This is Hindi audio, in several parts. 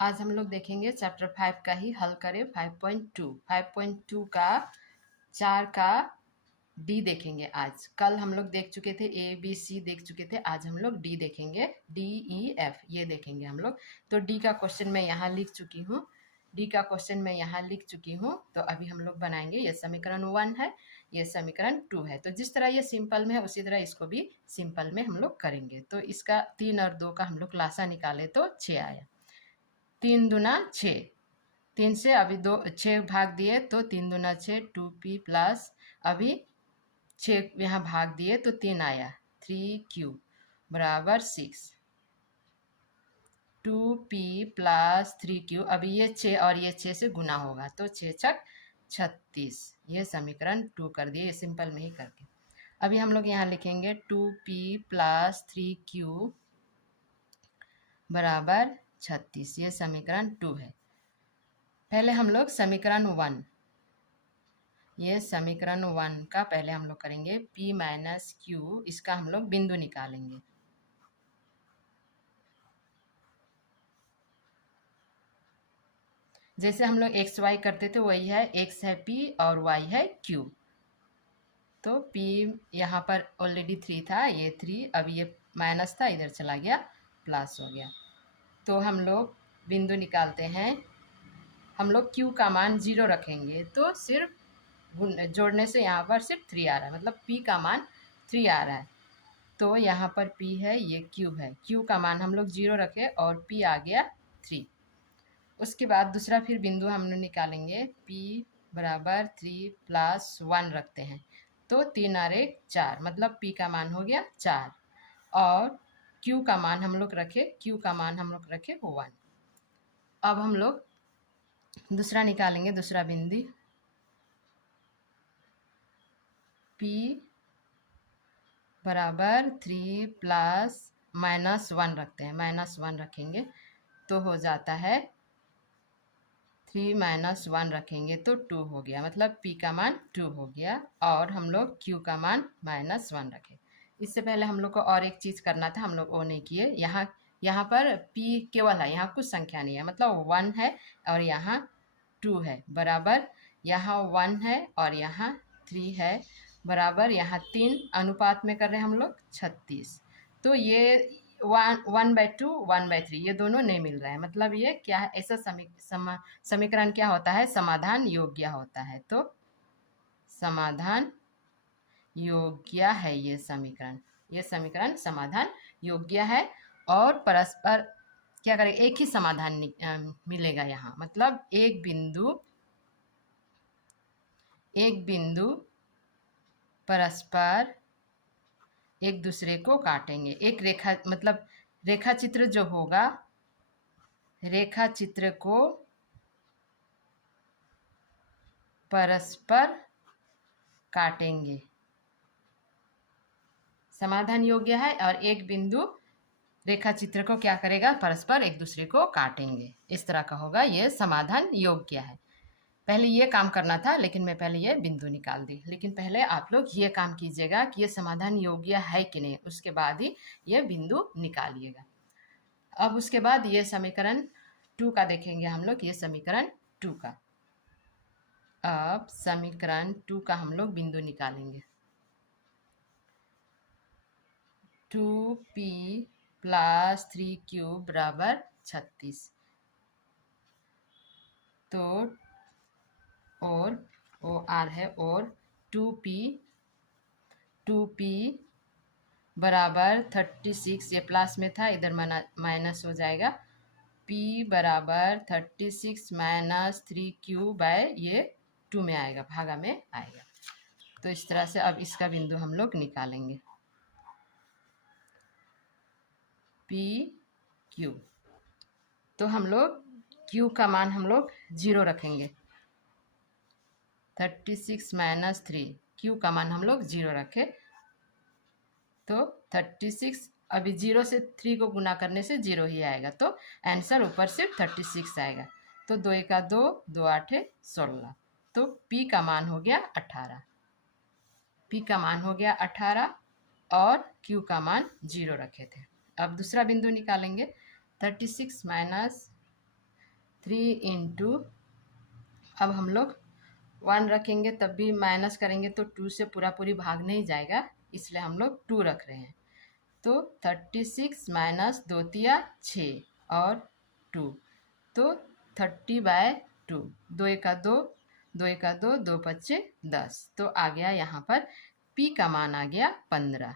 आज हम लोग देखेंगे चैप्टर 5 का ही हल करें 5.2। 5.2 का 4 का डी देखेंगे। आज कल हम लोग देख चुके थे ए बी सी देख चुके थे, आज हम लोग डी देखेंगे, डी ई एफ ये देखेंगे हम लोग। तो डी का क्वेश्चन मैं यहाँ लिख चुकी हूँ, डी का क्वेश्चन मैं यहाँ लिख चुकी हूँ। तो अभी हम लोग बनाएंगे, ये समीकरण 1 है, ये समीकरण 2 है। तो जिस तरह ये सिंपल में है उसी तरह इसको भी सिंपल में हम लोग करेंगे। तो इसका 3 और 2 का हम लोग लासा निकाले तो 6 आया। 3 दूना 6, 3 से अभी 6 भाग दिए तो 3 दूना 6, 2p प्लस अभी 6 यहाँ भाग दिए तो 3 आया, 3q बराबर 6, 2p प्लस 3q। अभी ये 6 और ये 6 से गुना होगा तो 6 छक 36। ये समीकरण 2 कर दिए, ये सिंपल में ही करके। अभी हम लोग यहाँ लिखेंगे 2p प्लस 3q बराबर 36। ये समीकरण 2 है। पहले हम लोग समीकरण 1, ये समीकरण 1 का पहले हम लोग करेंगे p माइनस क्यू, इसका हम लोग बिंदु निकालेंगे। जैसे हम लोग एक्स वाई करते थे वही है, x है p और y है q। तो p यहाँ पर ऑलरेडी 3 था, ये 3, अब ये माइनस था इधर चला गया प्लस हो गया। तो हम लोग बिंदु निकालते हैं, हम लोग q का मान 0 रखेंगे तो सिर्फ जोड़ने से यहाँ पर सिर्फ 3 आ रहा है, मतलब p का मान 3 आ रहा है। तो यहाँ पर p है, ये q है, q का मान हम लोग 0 रखे और p आ गया 3। उसके बाद दूसरा फिर बिंदु हम लोग निकालेंगे, p बराबर 3 प्लस 1 रखते हैं तो 3 और 1 4, मतलब p का मान हो गया 4 और q का मान हम लोग रखे, q का मान हम लोग रखे 1। अब हम लोग दूसरा निकालेंगे, दूसरा बिंदु p बराबर 3 प्लस -1 रखते हैं, -1 रखेंगे तो हो जाता है 3 - 1 रखेंगे तो 2 हो गया, मतलब p का मान 2 हो गया और हम लोग q का मान -1 रखे। इससे पहले हम लोग को और एक चीज़ करना था, हम लोग वो नहीं किए। यहाँ पर p केवल है, यहाँ कुछ संख्या नहीं है, मतलब 1 है और यहाँ 2 है, बराबर यहाँ 1 है और यहाँ 3 है, बराबर यहाँ 3 अनुपात में कर रहे हैं हम लोग 36। तो ये 1/2 1/3 ये दोनों नहीं मिल रहा है, मतलब ये क्या है, ऐसा समीकरण क्या होता है, समाधान योग्य होता है। तो समाधान योग्य है ये समीकरण समाधान योग्य है और परस्पर क्या करें, एक ही समाधान मिलेगा यहाँ, मतलब एक बिंदु परस्पर एक दूसरे को काटेंगे। एक रेखा, मतलब रेखा चित्र जो होगा, रेखा चित्र को परस्पर काटेंगे, समाधान योग्य है और एक बिंदु रेखा चित्र को क्या करेगा, परस्पर एक दूसरे को काटेंगे, इस तरह का होगा, ये समाधान योग्य है। पहले ये काम करना था लेकिन मैं पहले ये बिंदु निकाल दी, लेकिन पहले आप लोग ये काम कीजिएगा कि ये समाधान योग्य है कि नहीं, उसके बाद ही ये बिंदु निकालिएगा। अब उसके बाद ये समीकरण 2 का देखेंगे हम लोग, ये समीकरण 2 का। अब समीकरण 2 का हम लोग बिंदु निकालेंगे, 2p प्लस 3q बराबर 36। तो और ओ आर है, और 2p बराबर 36, ये प्लस में था इधर माइनस हो जाएगा, p बराबर 36 माइनस 3q बाय ये 2 में आएगा, भागा में आएगा। तो इस तरह से अब इसका बिंदु हम लोग निकालेंगे, p q। तो हम लोग q का मान हम लोग 0 रखेंगे, 36 माइनस 3, q का मान हम लोग 0 रखे तो 36, अभी 0 से 3 को गुना करने से 0 ही आएगा, तो आंसर ऊपर सिर्फ 36 आएगा। तो 2 का 2, 2 8 16, तो p का मान हो गया 18, p का मान हो गया 18 और q का मान 0 रखे थे। अब दूसरा बिंदु निकालेंगे, 36 माइनस 3 इंटू, अब हम लोग 1 रखेंगे तब भी माइनस करेंगे तो 2 से पूरी भाग नहीं जाएगा, इसलिए हम लोग 2 रख रहे हैं। तो 36 माइनस 2 तिया 6 और 2, तो 30/2, 2 एका 2, 2 एका 2, 2 पच्चे 10, तो आ गया यहाँ पर P का मान आ गया 15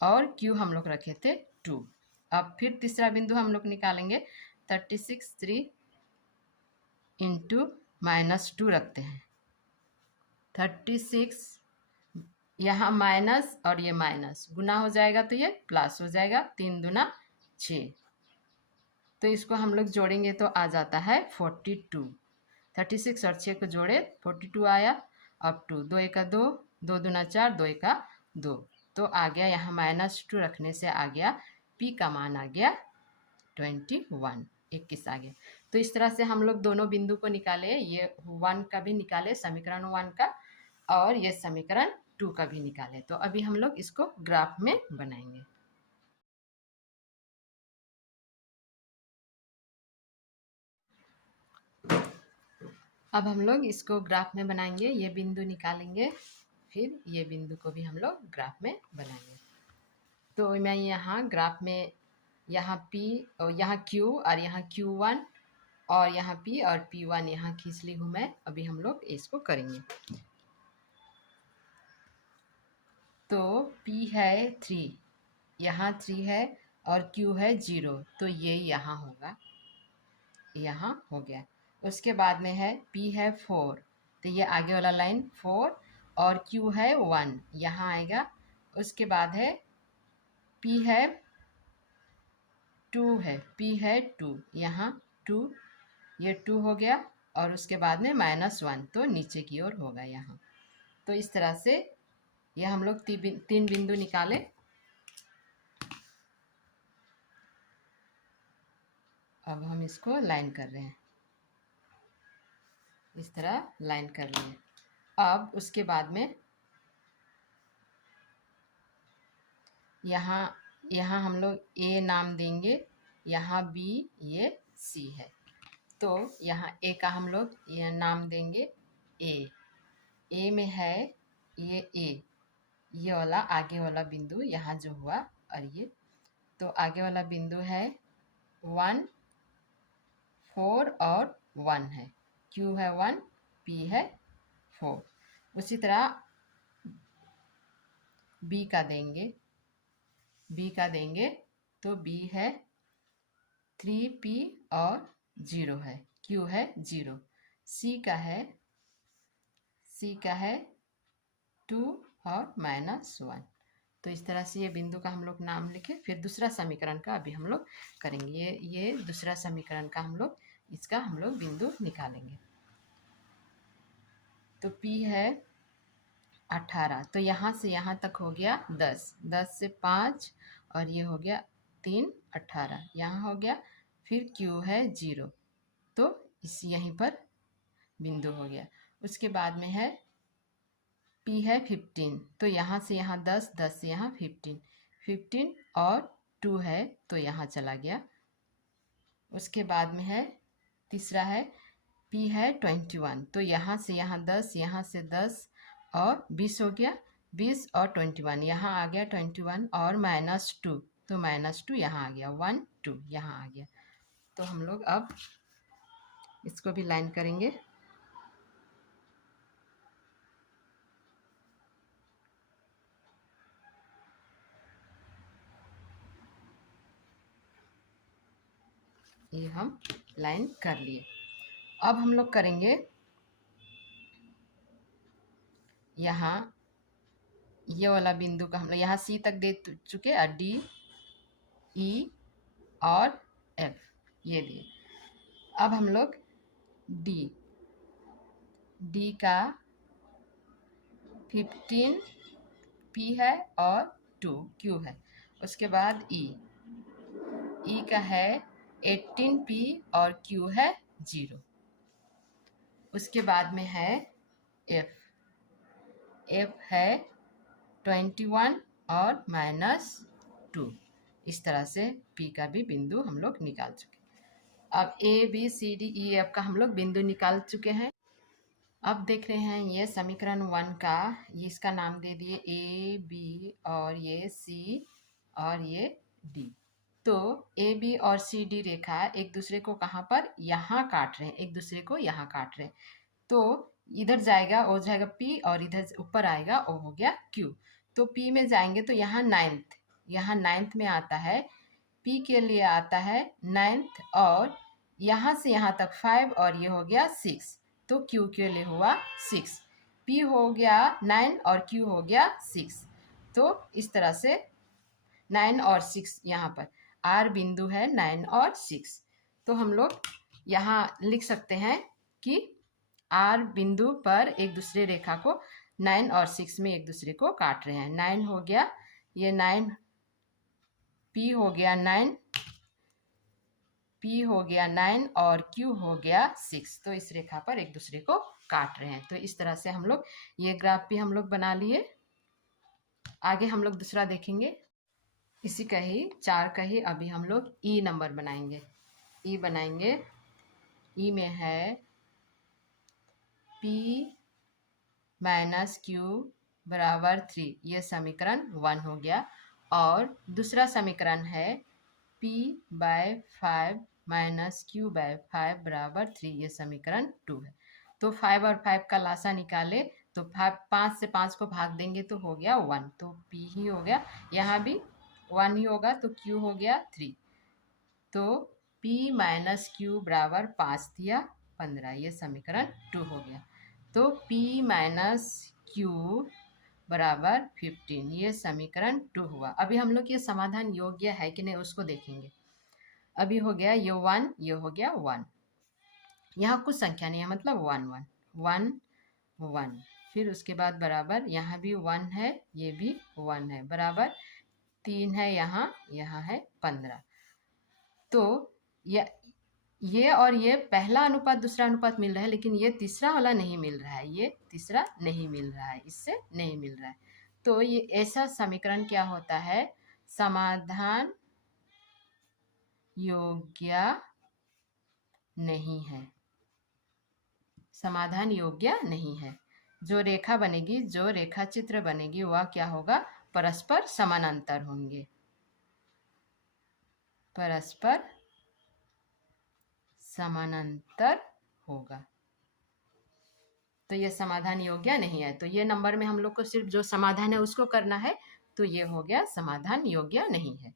और Q हम लोग रखे थे 2। अब फिर तीसरा बिंदु हम लोग निकालेंगे। 36 3 इंटू -2 रखते हैं। 36 यहाँ माइनस और ये माइनस गुना हो जाएगा तो ये प्लस हो जाएगा, 3 दूना 6, तो इसको हम लोग जोड़ेंगे तो आ जाता है 42। 36 और 6 को जोड़े 42 आया। अब 2, 2 एका 2, 2 दूना 4, 2 एका 2, तो आ गया यहाँ -2 रखने से आ गया P का मान आ गया 21 आ गया। तो इस तरह से हम लोग दोनों बिंदु को निकाले, ये 1 का भी निकाले समीकरण 1 का, और ये समीकरण 2 का भी निकाले। तो अभी हम लोग इसको ग्राफ में बनाएंगे। अब हम लोग इसको ग्राफ में बनाएंगे, ये बिंदु निकालेंगे, फिर ये बिंदु को भी हम लोग ग्राफ में बनाएंगे। तो मैं यहाँ ग्राफ में यहाँ P और यहाँ Q और यहाँ Q1 और यहाँ P और P1 यहाँ खींच ली हूँ मैं। अभी हम लोग इसको करेंगे। तो P है 3, यहाँ 3 है और Q है 0, तो ये यहाँ होगा, यहाँ हो गया। उसके बाद में है P है 4, तो ये आगे वाला लाइन 4 और Q है 1, यहाँ आएगा। उसके बाद है P है 2 है, P है 2, यहाँ 2, ये 2 हो गया, और उसके बाद में -1, तो नीचे की ओर होगा यहाँ। तो इस तरह से ये हम लोग 3 बिंदु निकाले। अब हम इसको लाइन कर रहे हैं, इस तरह लाइन कर लिए। अब उसके बाद में यहाँ हम लोग A नाम देंगे, यहाँ B, ये C है, तो यहाँ A का हम लोग ये नाम देंगे A में है ये A, ये वाला आगे वाला बिंदु यहाँ जो हुआ, और ये तो आगे वाला बिंदु है 1 4 और 1 है, Q है 1, P है 4। उसी तरह B का देंगे तो B है 3P और 0 है, Q है 0, C का है 2 और -1। तो इस तरह से ये बिंदु का हम लोग नाम लिखे। फिर दूसरा समीकरण का अभी हम लोग करेंगे। ये दूसरा समीकरण का हम लोग बिंदु निकालेंगे। तो P है 18, तो यहाँ से यहाँ तक हो गया 10, 10 से 5 और ये हो गया 3, 18 यहाँ हो गया। फिर Q है 0, तो इस यहीं पर बिंदु हो गया। उसके बाद में है P है 15, तो यहाँ से यहाँ 10, 10 से यहाँ 15, 15 और 2 है, तो यहाँ चला गया। उसके बाद में है तीसरा है P है 21, तो यहाँ से यहाँ 10, यहाँ से 10 और 20 हो गया, 20 और 21 यहाँ आ गया 21 और -2, तो -2 यहाँ आ गया, 1 2 यहाँ आ गया। तो हम लोग अब इसको भी लाइन करेंगे। ये हम लाइन कर लिए। अब हम लोग करेंगे यहाँ ये वाला बिंदु का हम लोग यहाँ C तक दे चुके और D, E और F ये दिए। अब हम लोग D का 15 P है और 2 Q है। उसके बाद E का है 18 P और Q है 0। उसके बाद में है F है 21 और -2। इस तरह से P का भी बिंदु हम लोग निकाल चुके। अब A B C D E F का हम लोग बिंदु निकाल चुके हैं। अब देख रहे हैं ये समीकरण 1 का, ये इसका नाम दे दिए ए बी और ये सी और ये डी। तो ए बी और सी डी रेखा एक दूसरे को कहाँ पर, यहाँ काट रहे हैं, एक दूसरे को यहाँ काट रहे हैं। तो इधर जाएगा ओ जाएगा पी और इधर ऊपर आएगा ओ हो गया क्यू। तो पी में जाएंगे तो यहाँ नाइन्थ में आता है, पी के लिए आता है नाइन्थ, और यहाँ से यहाँ तक 5 और ये हो गया 6, तो क्यू के लिए हुआ 6। पी हो गया 9 और क्यू हो गया 6। तो इस तरह से 9 और 6 यहाँ पर आर बिंदु है 9 और 6। तो हम लोग यहाँ लिख सकते हैं कि आर बिंदु पर एक दूसरे रेखा को 9 और 6 में एक दूसरे को काट रहे हैं। 9 हो गया, ये 9 पी हो गया 9, पी हो गया 9 और क्यू हो गया 6। तो इस रेखा पर एक दूसरे को काट रहे हैं। तो इस तरह से हम लोग ये ग्राफ भी हम लोग बना लिए। आगे हम लोग दूसरा देखेंगे, इसी का ही 4 का ही अभी हम लोग ई नंबर बनाएंगे। ई बनाएंगे, ई में है P माइनस क्यू बराबर 3, ये समीकरण 1 हो गया। और दूसरा समीकरण है P/5 माइनस क्यू बाय 5 बराबर 3, ये समीकरण 2 है। तो 5 और 5 का लासा निकाले तो 5 से 5 को भाग देंगे तो हो गया 1, तो P ही हो गया, यहाँ भी 1 ही होगा, तो Q हो गया 3। तो P माइनस क्यू बराबर 5 दिया 15, ये समीकरण 2 हो गया। तो P माइनस क्यू बराबर 15, ये समीकरण 2 हुआ। अभी हम लोग ये समाधान योग्य है कि नहीं उसको देखेंगे। अभी हो गया ये 1, ये हो गया 1, यहाँ कुछ संख्या नहीं है, मतलब 1 1 1 1, फिर उसके बाद बराबर यहाँ भी 1 है, ये भी 1 है, बराबर 3 है, यहाँ है 15। तो ये और ये पहला अनुपात दूसरा अनुपात मिल रहा है, लेकिन ये तीसरा वाला नहीं मिल रहा है, ये तीसरा नहीं मिल रहा है, इससे नहीं मिल रहा है। तो ये ऐसा समीकरण क्या होता है, समाधान योग्य नहीं है, समाधान योग्य नहीं है। जो रेखा बनेगी, जो रेखा चित्र बनेगी, वह क्या होगा, परस्पर समानांतर होंगे, परस्पर समानांतर होगा। तो ये समाधान योग्य नहीं है। तो ये नंबर में हम लोग को सिर्फ जो समाधान है उसको करना है, तो ये हो गया समाधान योग्य नहीं है।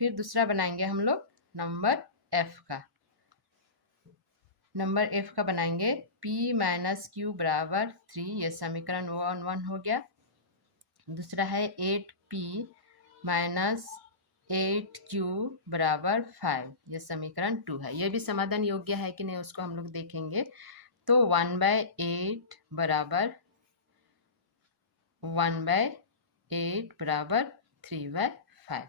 फिर दूसरा बनाएंगे हम लोग नंबर एफ का। नंबर एफ का बनाएंगे P माइनस क्यू बराबर 3, ये समीकरण 1 हो गया। दूसरा है 8P माइनस 8Q बराबर 5, ये समीकरण 2 है। ये भी समाधान योग्य है कि नहीं उसको हम लोग देखेंगे। तो 1/8 बराबर 1/8 बराबर 3/5।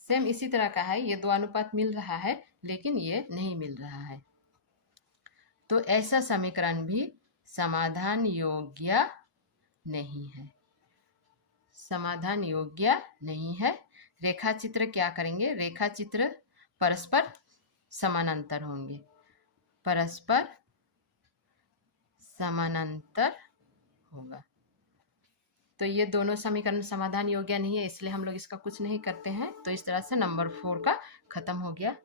सेम इसी तरह का है, ये दो अनुपात मिल रहा है लेकिन ये नहीं मिल रहा है। तो ऐसा समीकरण भी समाधान योग्य नहीं है, समाधान योग्य नहीं है। रेखा चित्र क्या करेंगे, रेखा चित्र परस्पर समानांतर होंगे, परस्पर समानांतर होगा। तो ये दोनों समीकरण समाधान योग्य नहीं है, इसलिए हम लोग इसका कुछ नहीं करते हैं। तो इस तरह से नंबर 4 का खत्म हो गया।